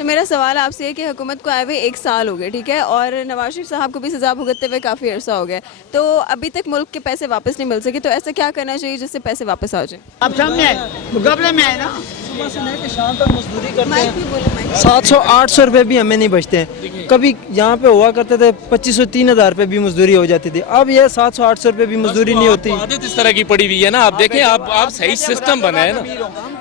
अच्छा, मेरा सवाल आपसे है कि हुकूमत को आए हुए 1 साल हो गए, ठीक है, और नवाज शरीफ साहब को भी सज़ा भुगतते हुए काफ़ी अरसा हो गया, तो अभी तक मुल्क के पैसे वापस नहीं मिल सके, तो ऐसा क्या करना चाहिए जिससे पैसे वापस आ जाए? आप सामने आए मुकाबले में आए ना। सुबह से लेकर शाम तक मजदूरी करते माइक हैं। भी बोलो, माइक। 700-800 रुपये भी हमें नहीं बचते हैं। कभी यहाँ पे हुआ करते थे 2500-3000 रुपये भी मजदूरी हो जाती थी। अब ये 700-800 रुपये भी मजदूरी नहीं होती। आदत इस तरह की पड़ी हुई है ना। आप देखें, आप सही सिस्टम बनाए ना,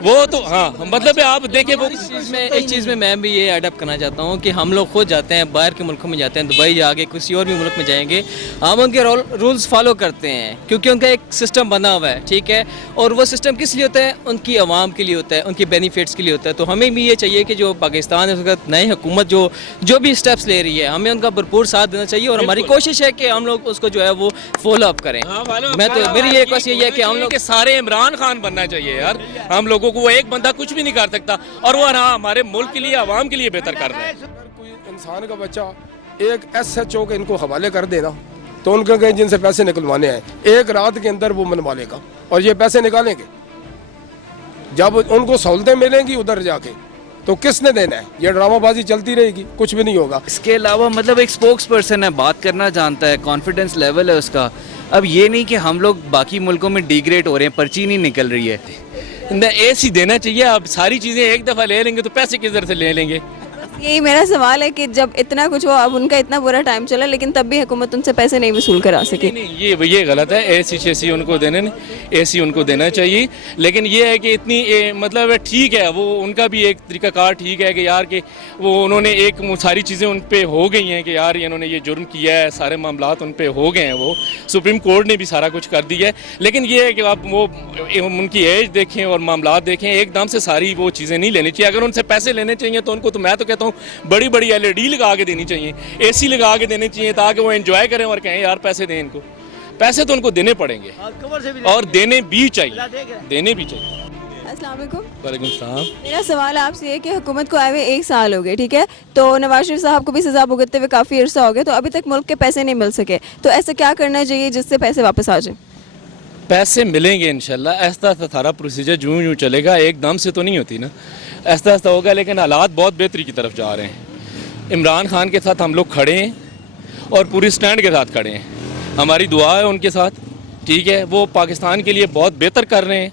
वो तो हाँ मतलब आप देखें वो एक चीज़ में मैं भी ये अडप्ट करना चाहता हूँ कि हम लोग खुद जाते हैं, बाहर के मुल्कों में जाते हैं, दुबई जाके किसी और भी मुल्क में जाएंगे, हम उनके रूल्स फॉलो करते हैं क्योंकि उनका एक सिस्टम बना हुआ है, ठीक है। और वो सिस्टम किस लिए होता है? उनकी आवाम के लिए होता है, उनके बेनिफिट्स के लिए होता है। तो हमें भी ये चाहिए कि जो पाकिस्तान है उसका नई हुकूमत जो भी स्टेप्स ले रही है, हमें उनका भरपूर साथ देना चाहिए और हमारी कोशिश है कि हम लोग उसको जो है वो फॉलो अप करें। मैं तो मेरी ये कोशिश यही है कि हम लोग के सारे इमरान खान बनना चाहिए यार। हम लोगों को वो एक बंदा कुछ भी नहीं कर सकता और वो हाँ हमारे मुल्क के लिए, आवाम के लिए बेहतर कर रहा है। कोई इंसान का बच्चा एक SHO के इनको हवाले कर देना तो उनके कहीं जिनसे पैसे निकलवाने हैं, एक रात के अंदर वो मनवा लेगा और ये पैसे निकालेंगे। जब उनको सहूलतें मिलेंगी उधर जाके तो किसने देना है? ये ड्रामाबाजी चलती रहेगी, कुछ भी नहीं होगा। इसके अलावा मतलब एक स्पोक्स पर्सन है, बात करना जानता है, कॉन्फिडेंस लेवल है उसका। अब ये नहीं कि हम लोग बाकी मुल्कों में डिग्रेड हो रहे हैं, पर्ची नहीं निकल रही है। AC देना चाहिए। अब सारी चीज़ें एक दफ़ा ले लेंगे तो पैसे किधर से ले लेंगे? यही मेरा सवाल है कि जब इतना कुछ हुआ, अब उनका इतना बुरा टाइम चला, लेकिन तब भी हुकूमत उनसे पैसे नहीं वसूल करा सकी। नहीं, ये गलत है। AC उनको देने AC उनको देना चाहिए, लेकिन ये है कि इतनी मतलब ठीक है, वो उनका भी एक तरीकाकार ठीक है कि यार कि वो उन्होंने एक सारी चीज़ें उन पे हो गई हैं कि यार इन्होंने ये जुर्म किया है, सारे मामलात उन पे हो गए हैं, वो सुप्रीम कोर्ट ने भी सारा कुछ कर दिया है। लेकिन ये है कि आप वो उनकी एज देखें और मामलात देखें, एकदम से सारी वो चीज़ें नहीं लेनी चाहिए। अगर उनसे पैसे लेने चाहिए तो उनको, तो मैं तो कहता हूँ बड़ी बड़ी LED लगा के देनी चाहिए, AC लगा के देनी चाहिए ताकि वो एंजॉय करें और कहें यार पैसे दें इनको। पैसे तो उनको देने पड़ेंगे और देने भी चाहिए, देने भी चाहिए। अस्सलाम वालेकुम। वालेकुम सलाम। मेरा सवाल आपसे है कि हुकूमत को आए हुए 1 साल हो गए, ठीक है, तो नवाज शरीफ साहब को भी सज़ा भुगतते हुए काफ़ी अरसा हो गया, तो अभी तक मुल्क के पैसे नहीं मिल सके, तो ऐसा क्या करना चाहिए जिससे पैसे वापस आ जाए? पैसे मिलेंगे इंशाल्लाह। ऐसा सारा प्रोसीजर यूँ यूँ चलेगा, एकदम से तो नहीं होती ना, ऐसा ऐसा होगा। लेकिन हालात बहुत बेहतरी की तरफ जा रहे हैं। इमरान खान के साथ हम लोग खड़े हैं और पूरी स्टैंड के साथ खड़े हैं। हमारी दुआ है उनके साथ, ठीक है। वो पाकिस्तान के लिए बहुत बेहतर कर रहे हैं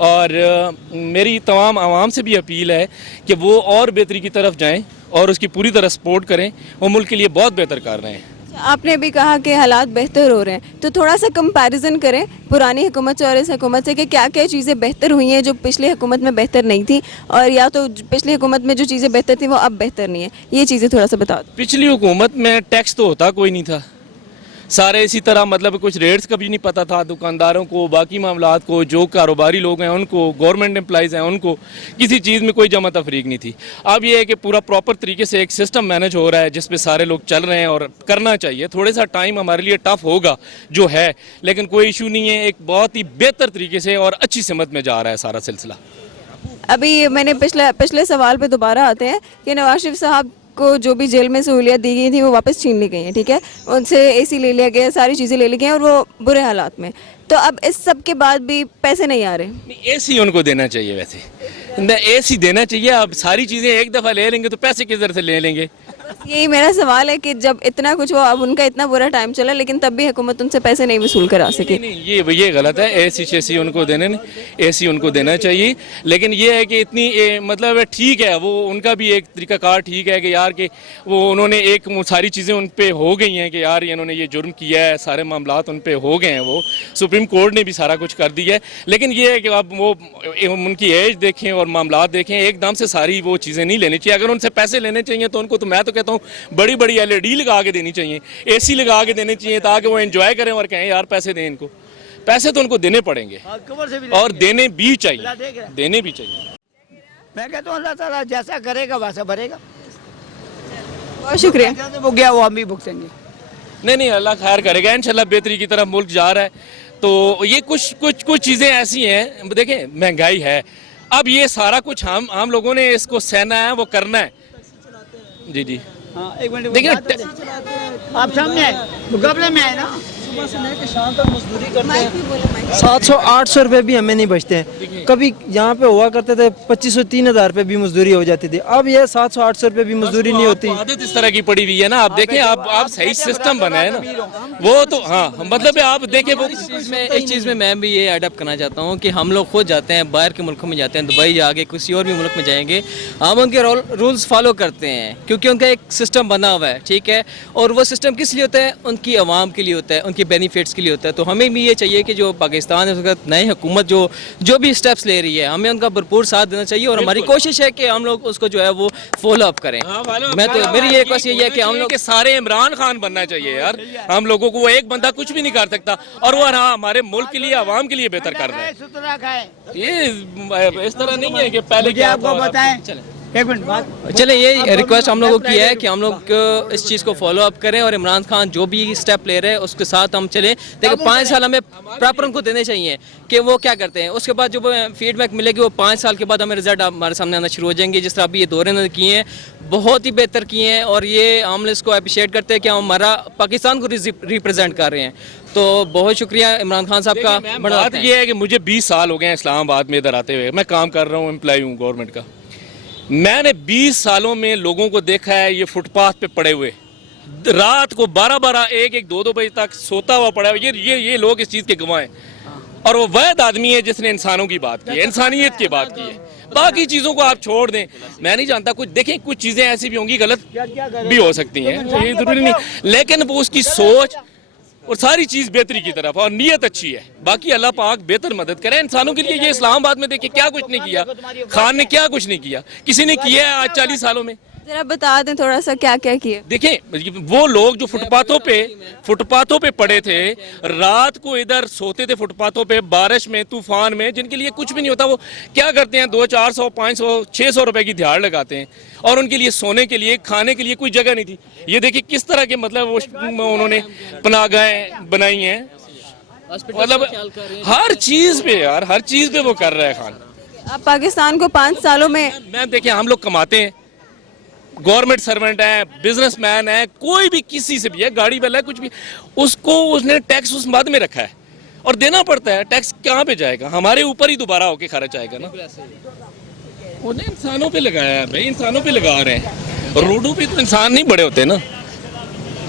और मेरी तमाम आवाम से भी अपील है कि वो और बेहतरी की तरफ जाएँ और उसकी पूरी तरह सपोर्ट करें। वो मुल्क के लिए बहुत बेहतर कर रहे हैं। आपने भी कहा कि हालात बेहतर हो रहे हैं, तो थोड़ा सा कंपैरिजन करें पुरानी हुकूमत से और इस हुकूमत से कि क्या क्या चीज़ें बेहतर हुई हैं जो पिछली हुकूमत में बेहतर नहीं थी, और या तो पिछली हुकूमत में जो चीज़ें बेहतर थी वो अब बेहतर नहीं है। ये चीज़ें थोड़ा सा बता दो। पिछली हुकूमत में टैक्स तो होता कोई नहीं था, सारे इसी तरह मतलब कुछ रेट्स का भी नहीं पता था दुकानदारों को, बाकी मामलात को, जो कारोबारी लोग हैं उनको, गवर्नमेंट एम्प्लॉइज़ हैं उनको, किसी चीज़ में कोई जमा तफरीक नहीं थी। अब ये है कि पूरा प्रॉपर तरीके से एक सिस्टम मैनेज हो रहा है जिस पे सारे लोग चल रहे हैं और करना चाहिए। थोड़े सा टाइम हमारे लिए टफ होगा जो है, लेकिन कोई इशू नहीं है। एक बहुत ही बेहतर तरीके से और अच्छी सिमत में जा रहा है सारा सिलसिला। अभी मैंने पिछले सवाल पे दोबारा आते हैं कि नवाज शरीफ साहब को जो भी जेल में सहूलियत दी गई थी वो वापस छीन ली गई हैं, ठीक है, उनसे AC ले लिया गया, सारी चीज़ें ले ली गई हैं और वो बुरे हालात में, तो अब इस सब के बाद भी पैसे नहीं आ रहे। AC उनको देना चाहिए, वैसे AC देना चाहिए। अब सारी चीज़ें एक दफ़ा ले लेंगे तो पैसे किधर से ले लेंगे? यही मेरा सवाल है कि जब इतना कुछ हुआ, अब उनका इतना बुरा टाइम चला, लेकिन तब भी हुकूमत उनसे पैसे नहीं वसूल करा सकी। नहीं, ये गलत है। AC उनको देना चाहिए, लेकिन ये है कि इतनी मतलब ठीक है, वो उनका भी एक तरीकाकार ठीक है कि यार कि वो उन्होंने एक सारी चीज़ें उन पे हो गई हैं कि यार इन्होंने ये जुर्म किया है, सारे मामलात उन पे हो गए हैं, वो सुप्रीम कोर्ट ने भी सारा कुछ कर दिया है। लेकिन ये है कि आप वो उनकी एज देखें और मामलात देखें, एकदम से सारी वो चीज़ें नहीं लेनी चाहिए। अगर उनसे पैसे लेने चाहिए तो उनको, तो मैं तो कहता हूँ बड़ी बड़ी LED लगा के देनी चाहिए, AC लगा के देनी चाहिए ताकि वो एंजॉय करें और कहें यार पैसे दें इनको। पैसे तो उनको देने पड़ेंगे और देने भी चाहिए, देने भी चाहिए। मैं कहता हूँ अल्लाह ताला जैसा करेगा वैसा भरेगा। बहुत शुक्रिया। जैसे वो गया वो हम भी भुगतेंगे। नहीं, अल्लाह खैर करेगा इंशाल्लाह। बेहतरी की तरफ मुल्क जा रहा है। तो ये कुछ चीज़ें ऐसी हैं, देखें महंगाई है, अब ये सारा कुछ हम लोगों ने इसको सहना है, वो करना है। जी हाँ, एक मिनट देखिए आप सामने आए मुकाबले में आए ना। सुबह से लेकर शाम तक मजदूरी करते हैं, 700-800 रुपए भी हमें नहीं बचते हैं। कभी यहाँ पे हुआ करते थे 2500-3000 रुपए भी मजदूरी हो जाती थी, अब ये 700-800 रुपए भी मजदूरी नहीं होती। आदत इस तरह की पड़ी हुई है ना, आप देखें, आप सही सिस्टम बना है ना, वो तो हाँ मतलब आप देखें वो एक चीज़ में मैं भी ये अडॉप्ट करना चाहता हूँ कि हम लोग खुद जाते हैं बाहर के मुल्कों में, जाते हैं दुबई जाके किसी और भी मुल्क में जाएंगे, हम उनके रूल्स फॉलो करते हैं क्योंकि उनका एक सिस्टम बना हुआ है, ठीक है। और वो सिस्टम किस लिए होता है? उनकी आवाम के लिए होता है, उनके बेनिफिट्स के लिए होता है। तो हमें भी ये चाहिए कि जो पाकिस्तान है उसका नई हुकूमत जो भी स्टेप्स ले रही है, हमें उनका भरपूर साथ देना चाहिए और हमारी कोशिश है कि हम लोग उसको जो है वो फॉलो अप करें। मैं तो मेरी ये रिक्वेस्ट यही है कि हम लोग सारे इमरान खान बनना चाहिए यार, हम लोगों को वो एक बंदा कुछ भी नहीं कर सकता और वो हाँ हमारे मुल्क के लिए आवाम के लिए बेहतर कर रहा है। सुतरा खाए। ये इस तरह नहीं है कि पहले क्या आपको बताएं, एक मिनट बात। चले ये रिक्वेस्ट हम लोगों की है कि हम लोग इस चीज़ को फॉलो अप करें और इमरान खान जो भी स्टेप ले रहे हैं उसके साथ हम चलें। देखिए 5 साल हमें प्रॉपर उनको देने चाहिए कि वो क्या करते हैं, उसके बाद जो फीडबैक मिलेगी वो 5 साल के बाद हमें रिजल्ट हमारे सामने आना शुरू हो जाएंगे। जिस तरह अभी ये दौरे ने किए हैं बहुत ही बेहतर किए हैं और ये हम इसको अप्रिशिएट करते हैं कि हम हमारा पाकिस्तान को रिप्रेजेंट कर रहे हैं। तो बहुत शुक्रिया इमरान खान साहब का। बात ये है कि मुझे 20 साल हो गए हैं इस्लामाबाद में इधर आते हुए, मैं काम कर रहा हूँ, एम्प्लॉय हूँ गवर्नमेंट का। मैंने 20 सालों में लोगों को देखा है ये फुटपाथ पे पड़े हुए, रात को 12-12, 1-1, 2-2 बजे तक सोता हुआ पड़ा हुआ। ये लोग इस चीज़ के गवाह हैं और वो वैध आदमी है जिसने इंसानों की बात की है, इंसानियत की बात की है। बाकी चीज़ों को आप छोड़ दें, मैं नहीं जानता, कुछ देखें कुछ चीज़ें ऐसी भी होंगी गलत भी हो सकती हैं, ये जरूरी नहीं, लेकिन वो उसकी सोच और सारी चीज़ बेहतरी की तरफ और नीयत अच्छी है। बाकी अल्लाह पाक बेहतर मदद करे इंसानों के लिए। ये इस्लामाबाद में देखिए क्या कुछ नहीं किया, खान ने क्या कुछ नहीं किया, किसी ने किया है आज 40 सालों में। जरा बता दें थोड़ा सा क्या क्या किए। देखें वो लोग जो फुटपाथों पे पड़े थे, रात को इधर सोते थे फुटपाथों पे, बारिश में, तूफान में, जिनके लिए कुछ भी नहीं होता, वो क्या करते हैं 200-400, 500, 600 रुपए की दिहाड़ लगाते हैं और उनके लिए सोने के लिए, खाने के लिए कोई जगह नहीं थी। ये देखिए किस तरह के मतलब उन्होंने पनाहगाहें बनाई हैं, मतलब हर चीज पे यार, हर चीज पे वो कर रहा है खान। अब पाकिस्तान को 5 सालों में मैम देखिए हम लोग कमाते हैं, गवर्नमेंट सर्वेंट है, बिजनेसमैन है, कोई भी किसी से भी है, गाड़ी वाला है, कुछ भी, उसको उसने टैक्स उस मद में रखा है और देना पड़ता है। टैक्स कहाँ पे जाएगा? हमारे ऊपर ही दोबारा होके खर्च आएगा ना। उन्हें इंसानों पे लगाया है भाई, इंसानों पे लगा रहे हैं। रोडों पे तो इंसान नहीं बड़े होते ना,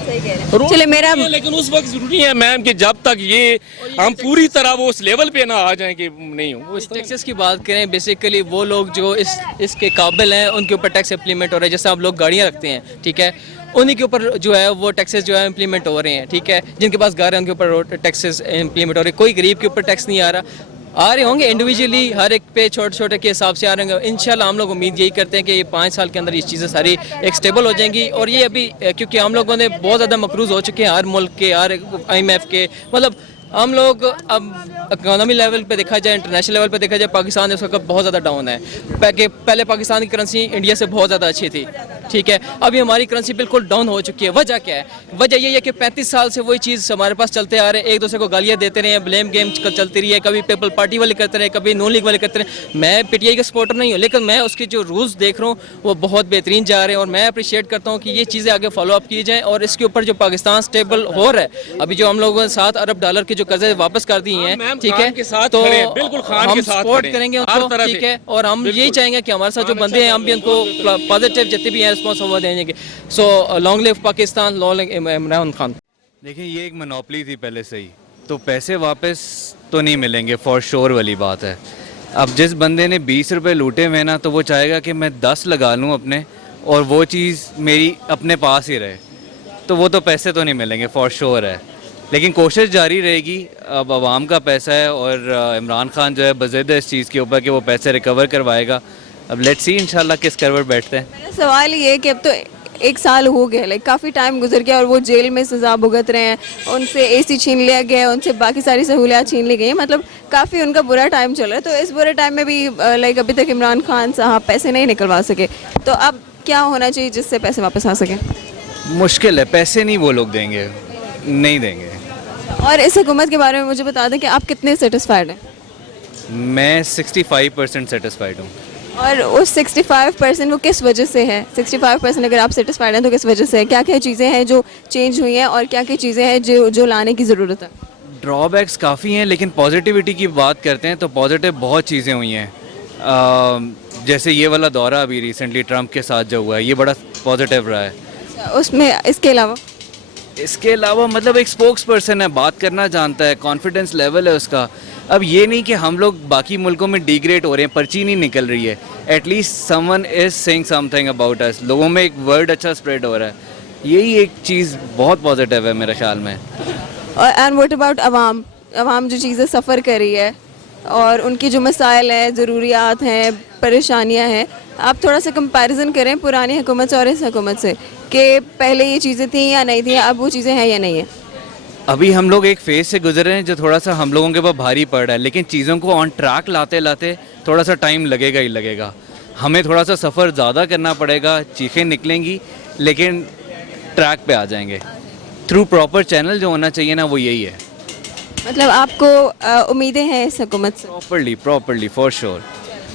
चले मेरा, लेकिन उस वक्त जरूरी है मैम कि जब तक ये हम पूरी तरह वो उस लेवल पे ना आ जाएं कि नहीं हो। इस टैक्सेस की बात करें, बेसिकली वो लोग जो इसके काबिल हैं उनके ऊपर टैक्स इम्प्लीमेंट हो रहा है। जैसे आप लोग गाड़ियाँ रखते हैं, ठीक है, उन्हीं के ऊपर जो है वो टैक्सेस जो है इम्प्लीमेंट हो रहे हैं, ठीक है। जिनके पास घर है उनके ऊपर टैक्सेस इम्प्लीमेंट हो रहे हैं, कोई गरीब के ऊपर टैक्स नहीं आ रहे होंगे इंडिविजुअली, हर एक पे छोटे छोटे के हिसाब से आ रहे होंगे। इंशाल्लाह हम लोग उम्मीद यही करते हैं कि ये 5 साल के अंदर ये चीज़ें सारी एक स्टेबल हो जाएंगी। और ये अभी क्योंकि हम लोगों ने बहुत ज़्यादा मकरूज़ हो चुके हैं हर मुल्क के, हर IMF के, मतलब हम लोग अब इकोनॉमी लेवल पे देखा जाए, इंटरनेशनल लेवल पे देखा जाए, पाकिस्तान इस वक्त बहुत ज़्यादा डाउन है। पहले पाकिस्तान की करेंसी इंडिया से बहुत ज़्यादा अच्छी थी, ठीक है, अभी हमारी करेंसी बिल्कुल डाउन हो चुकी है। वजह क्या है? वजह ये है कि 35 साल से वही चीज़ हमारे पास चलते आ रहे हैं, एक दूसरे को गालियाँ देते रहे हैं, ब्लेम गेम चलती रही है, कभी पीपल पार्टी वाले करते रहे, कभी नॉन लीग वाले करते रहे। मैं PTI का सपोर्टर नहीं हूँ, लेकिन मैं उसके जो रूल्स देख रहा हूँ वो बहुत बेहतरीन जा रहे हैं और मैं अप्रिशिएट करता हूँ कि ये चीज़ें आगे फॉलो अप की जाएँ। और इसके ऊपर जो पाकिस्तान स्टेबल हो रहा है, अभी जो हम लोगों ने $7 अरब के जो कर्जे वापस कर दिए हैं, ठीक है, तो बिल्कुल हम सपोर्ट करेंगे उनको, ठीक है, और हम यही चाहेंगे कि हमारे साथ जो बंदे हैं हम भी उनको पॉजिटिव जितने भी हैं रिस्पॉन्स वो देंगे। So long live Pakistan, long live Imran Khan. देखिए ये एक मोनोपली थी पहले से ही, तो पैसे वापस तो नहीं मिलेंगे, फॉर श्योर वाली बात है। अब जिस बंदे ने 20 रुपए लूटे हुए ना, तो वो चाहेगा कि मैं 10 लगा लूँ अपने और वो चीज़ मेरी अपने पास ही रहे, तो वो तो पैसे तो नहीं मिलेंगे, फॉर श्योर है। लेकिन कोशिश जारी रहेगी। अब आवाम का पैसा है और इमरान खान जो है बज़िद है इस चीज़ के ऊपर कि वो पैसे रिकवर करवाएगा। अब लेट्स सी इंशाल्लाह किस करवट बैठते हैं। मेरा सवाल ये है कि अब तो 1 साल हो गया, लाइक काफ़ी टाइम गुजर गया और वो जेल में सज़ा भुगत रहे हैं, उनसे AC छीन लिया गया है, उनसे बाकी सारी सहूलियात छीन ली गई हैं, मतलब काफ़ी उनका बुरा टाइम चल रहा है। तो इस बुरे टाइम में भी लाइक अभी तक इमरान खान साहब पैसे नहीं निकलवा सके, तो अब क्या होना चाहिए जिससे पैसे वापस आ सकें? मुश्किल है, पैसे नहीं वो लोग देंगे, नहीं देंगे। और इस हुकूमत के बारे में मुझे बता दें कि आप कितने सेटिस्फाइड हैं? मैं 65% सेटिस्फाइड हूँ। और उस 65% वो किस वजह से है? 65% अगर आप सेटिस्फाइड हैं तो किस वजह से है? क्या क्या चीज़ें हैं जो चेंज हुई हैं और क्या क्या चीज़ें हैं जो लाने की ज़रूरत है? ड्रॉबैक्स काफ़ी हैं, लेकिन पॉजिटिविटी की बात करते हैं तो पॉजिटिव बहुत चीज़ें हुई हैं। जैसे ये वाला दौरा अभी रिसेंटली ट्रम्प के साथ जो हुआ है, ये बड़ा पॉजिटिव रहा है। उसमें इसके अलावा मतलब एक स्पोक्स पर्सन है, बात करना जानता है, कॉन्फिडेंस लेवल है उसका। अब ये नहीं कि हम लोग बाकी मुल्कों में डिग्रेड हो रहे हैं, पर्ची नहीं निकल रही है, at least someone is saying something about us, लोगों में एक वर्ड अच्छा स्प्रेड हो रहा है। यही एक चीज़ बहुत पॉजिटिव है मेरे ख्याल में। और एंड व्हाट अबाउट अवाम जो चीज़ें सफ़र कर रही है और उनकी जो मसाइल हैं, ज़रूरियात हैं, परेशानियां हैं, आप थोड़ा सा कंपैरिजन करें पुरानी हुकूमत से और इस हुकूमत से कि पहले ये चीज़ें थी या नहीं थी, अब वो चीज़ें हैं या नहीं है? अभी हम लोग एक फेज से गुजर रहे हैं जो थोड़ा सा हम लोगों के ऊपर भारी पड़ रहा है, लेकिन चीज़ों को ऑन ट्रैक लाते लाते थोड़ा सा टाइम लगेगा ही लगेगा। हमें थोड़ा सा सफ़र ज़्यादा करना पड़ेगा, चीखें निकलेंगी, लेकिन ट्रैक पे आ जाएंगे। थ्रू प्रॉपर चैनल जो होना चाहिए ना, वो यही है। मतलब आपको उम्मीदें हैं इस हुकूमत से? Properly for sure.